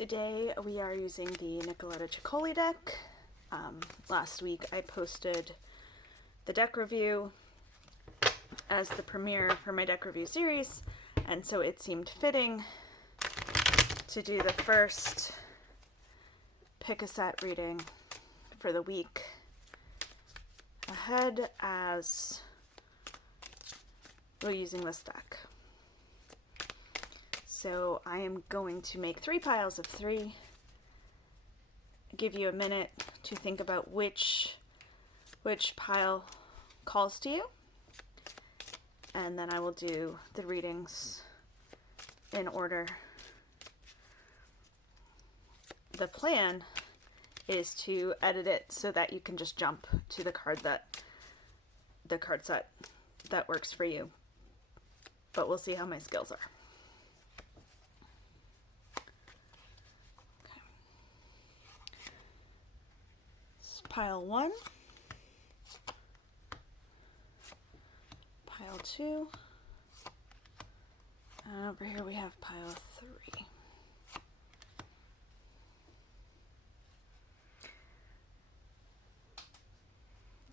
Today we are using the Nicoletta Ceccoli deck. Last week I posted the deck review as the premiere for my deck review series, and so it seemed fitting to do the first pick a set reading for the week ahead as we're using this deck. So I am going to make 3 piles of 3, give you a minute to think about which pile calls to you, and then I will do the readings in order. The plan is to edit it so that you can just jump to the card set that works for you, but we'll see how my skills are. Pile 1, pile 2, and over here we have pile 3.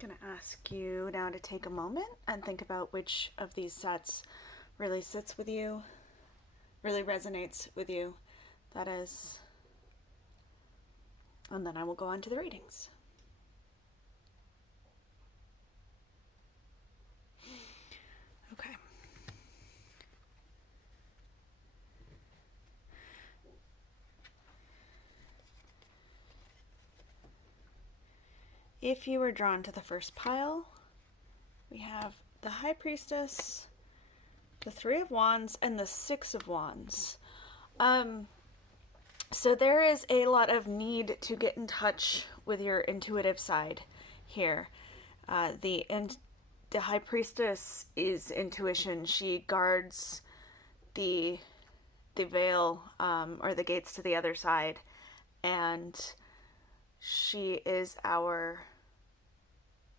I'm going to ask you now to take a moment and think about which of these sets really sits with you, really resonates with you, that is, and then I will go on to the readings. Okay. If you were drawn to the first pile, we have the High Priestess, the 3 of Wands, and the 6 of Wands. So there is a lot of need to get in touch with your intuitive side here. The High Priestess is intuition. She guards the veil, or the gates to the other side, and she is our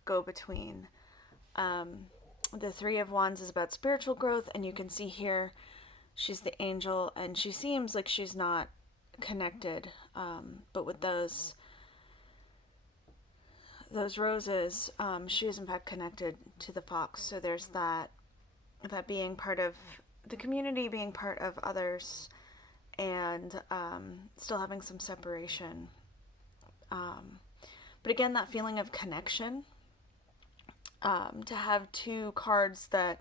go-between. The 3 of Wands is about spiritual growth, and you can see here she's the angel, and she seems like she's not connected, but with those roses, she is in fact connected to the fox. So there's that being part of the community, being part of others, and still having some separation. But again, that feeling of connection, to have 2 cards that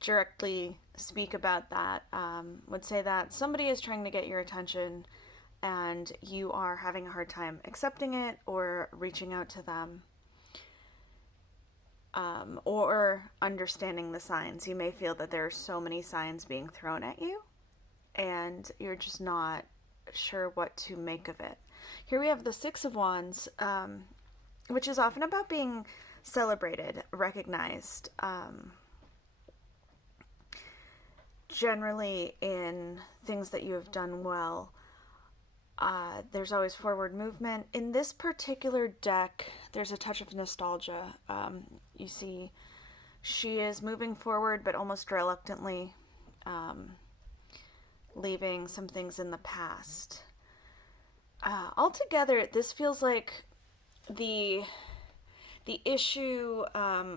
directly speak about that, would say that somebody is trying to get your attention and you are having a hard time accepting it or reaching out to them, or understanding the signs. You may feel that there are so many signs being thrown at you and you're just not sure what to make of it. Here we have the 6 of Wands, which is often about being celebrated, recognized, generally in things that you have done well. There's always forward movement. In this particular deck, there's a touch of nostalgia. You see she is moving forward, but almost reluctantly, leaving some things in the past. Altogether, this feels like the issue,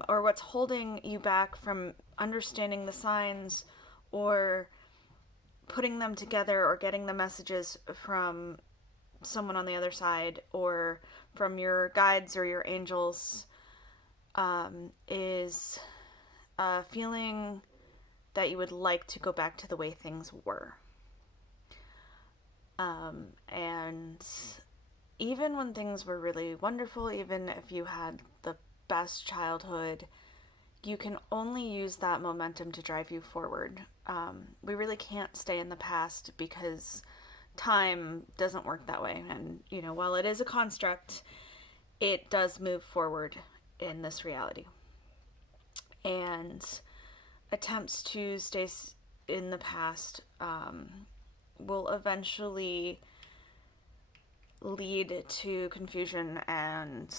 or what's holding you back from understanding the signs or putting them together or getting the messages from someone on the other side or from your guides or your angels, is a feeling that you would like to go back to the way things were. And even when things were really wonderful, even if you had the best childhood, you can only use that momentum to drive you forward. We really can't stay in the past because time doesn't work that way. And, while it is a construct, it does move forward in this reality. And attempts to stay in the past will eventually lead to confusion and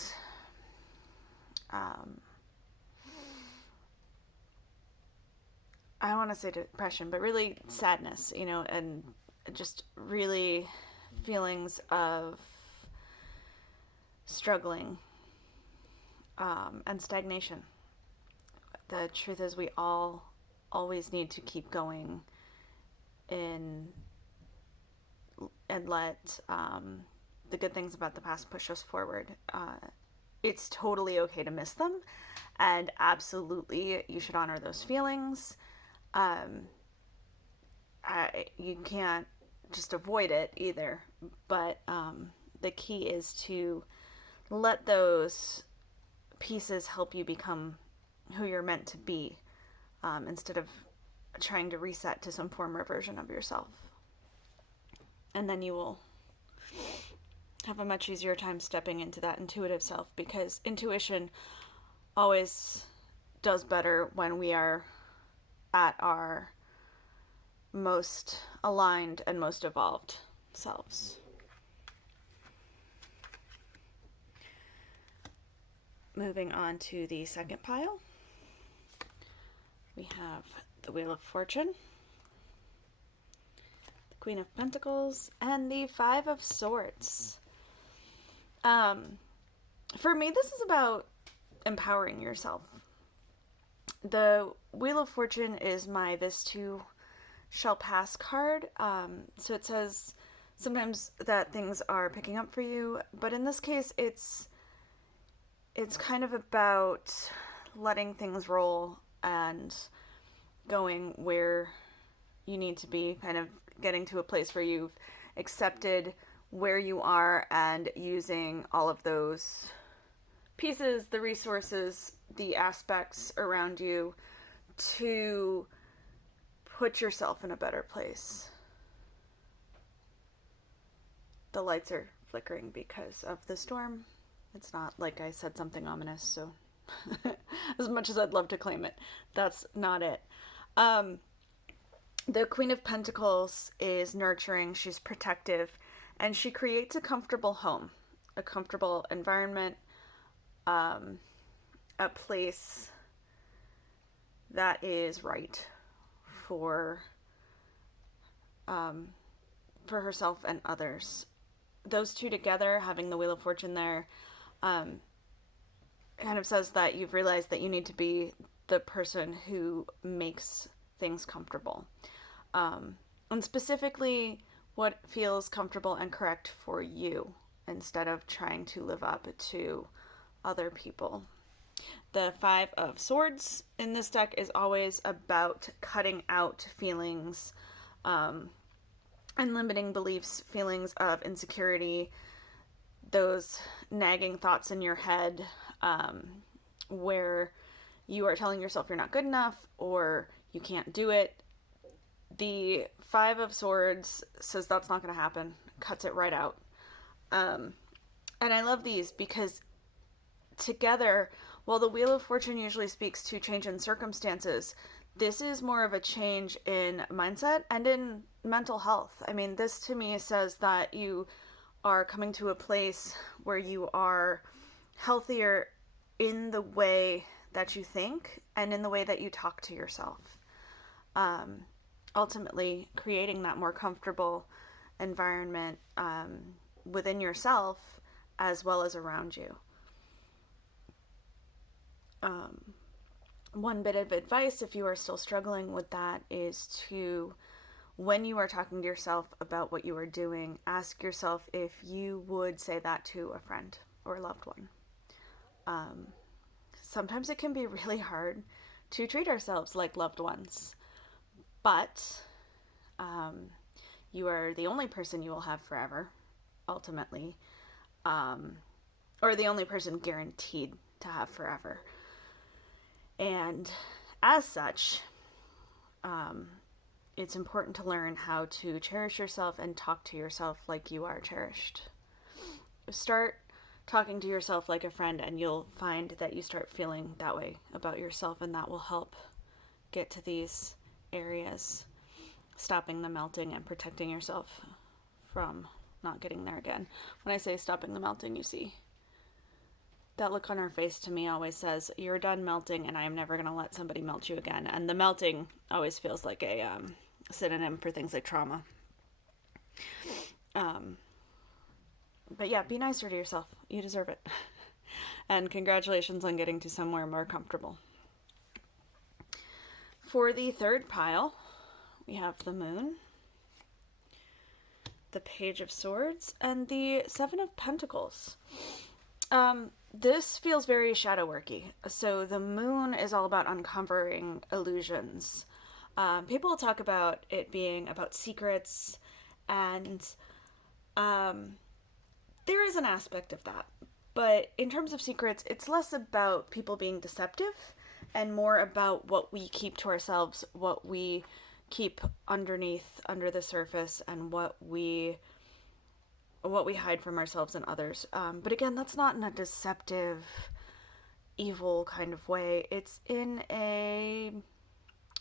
I don't want to say depression, but really sadness, and just really feelings of struggling and stagnation. The truth is we all always need to keep going and let the good things about the past push us forward. It's totally okay to miss them, and absolutely you should honor those feelings. You can't just avoid it either, but the key is to let those pieces help you become who you're meant to be, instead of trying to reset to some former version of yourself. And then you will have a much easier time stepping into that intuitive self, because intuition always does better when we are at our most aligned and most evolved selves. Moving on to the second pile, we have the Wheel of Fortune, the Queen of Pentacles, and the Five of Swords. For me, this is about empowering yourself. The Wheel of Fortune is my "this too shall pass" card. So it says sometimes that things are picking up for you, but in this case, it's kind of about letting things roll and going where you need to be, kind of getting to a place where you've accepted where you are and using all of those pieces, the resources, the aspects around you to put yourself in a better place. The lights are flickering because of the storm. It's not like I said something ominous, so as much as I'd love to claim it, that's not it. The Queen of Pentacles is nurturing, she's protective, and she creates a comfortable home, a comfortable environment, a place that is right for herself and others. Those two together, having the Wheel of Fortune there, kind of says that you've realized that you need to be the person who makes things comfortable. And specifically, what feels comfortable and correct for you, instead of trying to live up to other people. The Five of Swords in this deck is always about cutting out feelings and limiting beliefs, feelings of insecurity, those nagging thoughts in your head where you are telling yourself you're not good enough or you can't do it. The Five of Swords says that's not going to happen, cuts it right out. And I love these because together, while the Wheel of Fortune usually speaks to change in circumstances, this is more of a change in mindset and in mental health. I mean, this to me says that you are coming to a place where you are healthier in the way that you think and in the way that you talk to yourself. Ultimately, creating that more comfortable environment within yourself as well as around you. One bit of advice, if you are still struggling with that, is to, when you are talking to yourself about what you are doing, ask yourself if you would say that to a friend or a loved one. Sometimes it can be really hard to treat ourselves like loved ones, but you are the only person you will have forever, ultimately, or the only person guaranteed to have forever. And as such, it's important to learn how to cherish yourself and talk to yourself like you are cherished. Start talking to yourself like a friend, and you'll find that you start feeling that way about yourself, and that will help get to these areas, stopping the melting and protecting yourself from not getting there again. When I say stopping the melting, you see that look on her face to me always says, you're done melting and I am never going to let somebody melt you again. And the melting always feels like a synonym for things like trauma. But yeah, be nicer to yourself. You deserve it. And congratulations on getting to somewhere more comfortable. For the third pile, we have the Moon, the Page of Swords, and the Seven of Pentacles. This feels very shadow worky. So the Moon is all about uncovering illusions. People talk about it being about secrets, and there is an aspect of that. But in terms of secrets, it's less about people being deceptive and more about what we keep to ourselves, what we keep under the surface, and what we hide from ourselves and others. But again, that's not in a deceptive, evil kind of way. It's in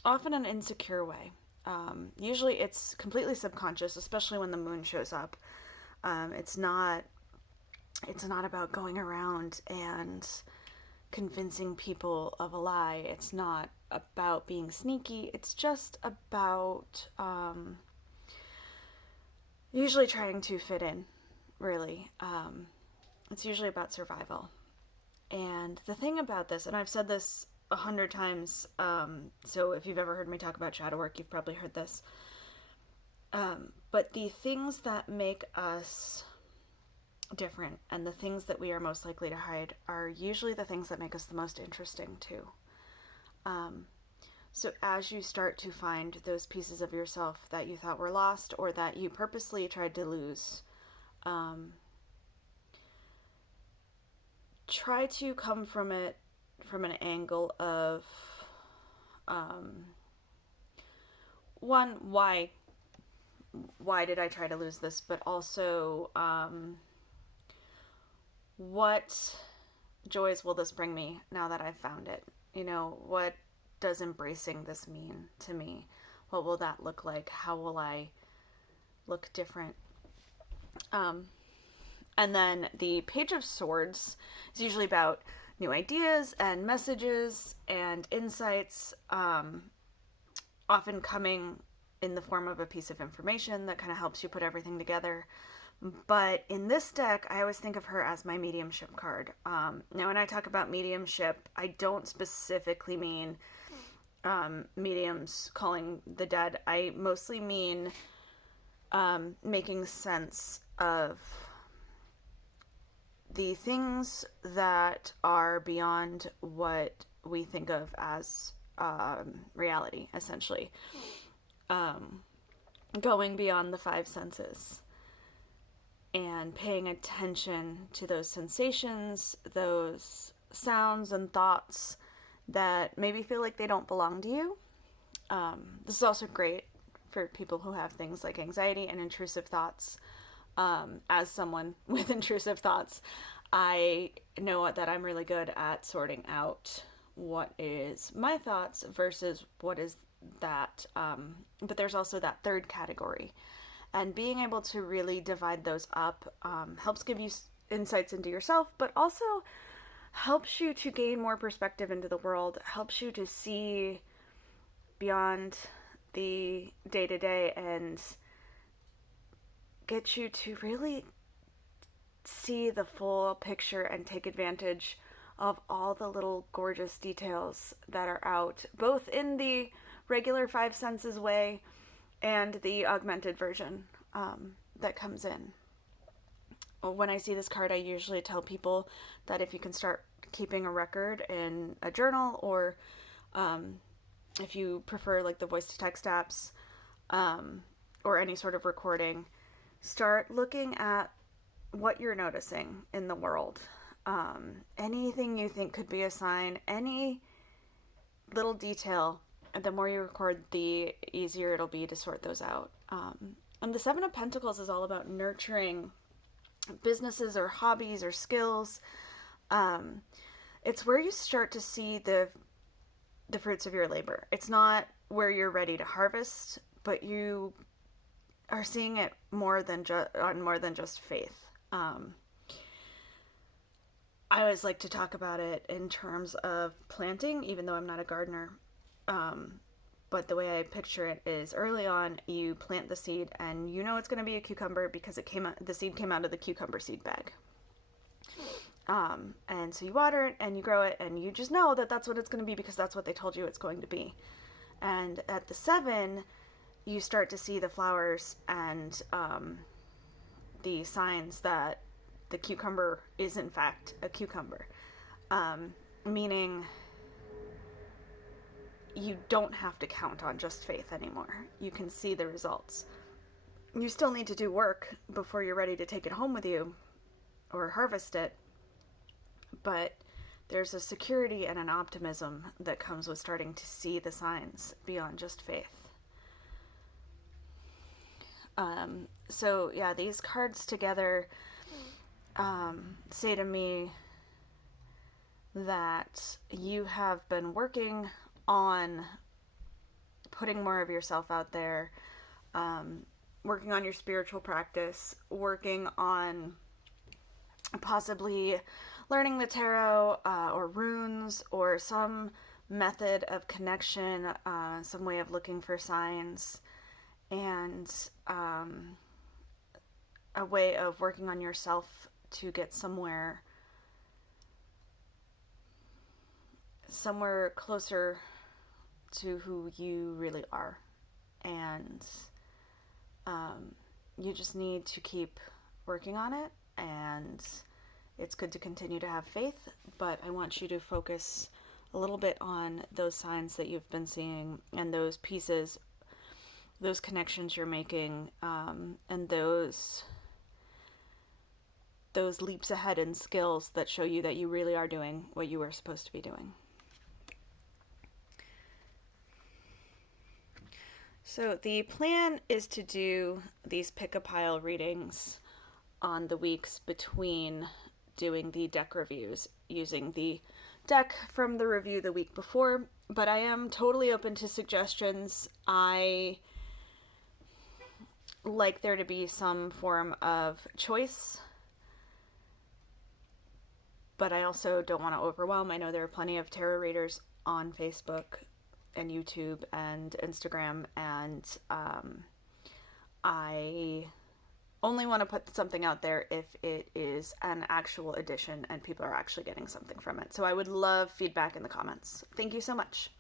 often an insecure way. Usually it's completely subconscious, especially when the Moon shows up. It's not about going around and convincing people of a lie. It's not about being sneaky. It's just about usually trying to fit in, really. It's usually about survival. And the thing about this, and I've said this 100 times, so if you've ever heard me talk about shadow work, you've probably heard this. But the things that make us different and the things that we are most likely to hide are usually the things that make us the most interesting too. So as you start to find those pieces of yourself that you thought were lost or that you purposely tried to lose, try to come from it from an angle of one, why did I try to lose this, but also what joys will this bring me now that I've found it? You know, what does embracing this mean to me? What will that look like? How will I look different? And then the Page of Swords is usually about new ideas and messages and insights, often coming in the form of a piece of information that kind of helps you put everything together. But in this deck, I always think of her as my mediumship card. Now, when I talk about mediumship, I don't specifically mean mediums calling the dead. I mostly mean making sense of the things that are beyond what we think of as reality, essentially. Going beyond the five senses and paying attention to those sensations, those sounds and thoughts that maybe feel like they don't belong to you. This is also great for people who have things like anxiety and intrusive thoughts. As someone with intrusive thoughts, I know that I'm really good at sorting out what is my thoughts versus what is that. But there's also that third category. And being able to really divide those up helps give you insights into yourself, but also helps you to gain more perspective into the world, helps you to see beyond the day-to-day and get you to really see the full picture and take advantage of all the little gorgeous details that are out, both in the regular five senses way and the augmented version that comes in. When I see this card, I usually tell people that if you can start keeping a record in a journal, or if you prefer like the voice to text apps, or any sort of recording, start looking at what you're noticing in the world. Anything you think could be a sign, any little detail, and the more you record, the easier it'll be to sort those out. And the Seven of Pentacles is all about nurturing businesses or hobbies or skills. It's where you start to see the fruits of your labor. It's not where you're ready to harvest, but you are seeing it more than just faith. I always like to talk about it in terms of planting, even though I'm not a gardener. But the way I picture it is early on, you plant the seed and you know it's going to be a cucumber because the seed came out of the cucumber seed bag. And so you water it and you grow it and you just know that that's what it's going to be because that's what they told you it's going to be. And at the 7, you start to see the flowers and the signs that the cucumber is in fact a cucumber. Meaning you don't have to count on just faith anymore. You can see the results. You still need to do work before you're ready to take it home with you or harvest it, but there's a security and an optimism that comes with starting to see the signs beyond just faith. So yeah, these cards together say to me that you have been working on putting more of yourself out there, working on your spiritual practice, working on possibly learning the tarot or runes or some method of connection, some way of looking for signs, and a way of working on yourself to get somewhere closer to who you really are. And you just need to keep working on it, and it's good to continue to have faith, but I want you to focus a little bit on those signs that you've been seeing and those pieces, those connections you're making, and those leaps ahead in skills that show you that you really are doing what you were supposed to be doing. So the plan is to do these pick-a-pile readings on the weeks between doing the deck reviews using the deck from the review the week before, but I am totally open to suggestions. I like there to be some form of choice, but I also don't want to overwhelm. I know there are plenty of tarot readers on Facebook and YouTube and Instagram, and I only want to put something out there if it is an actual edition and people are actually getting something from it. So I would love feedback in the comments. Thank you so much.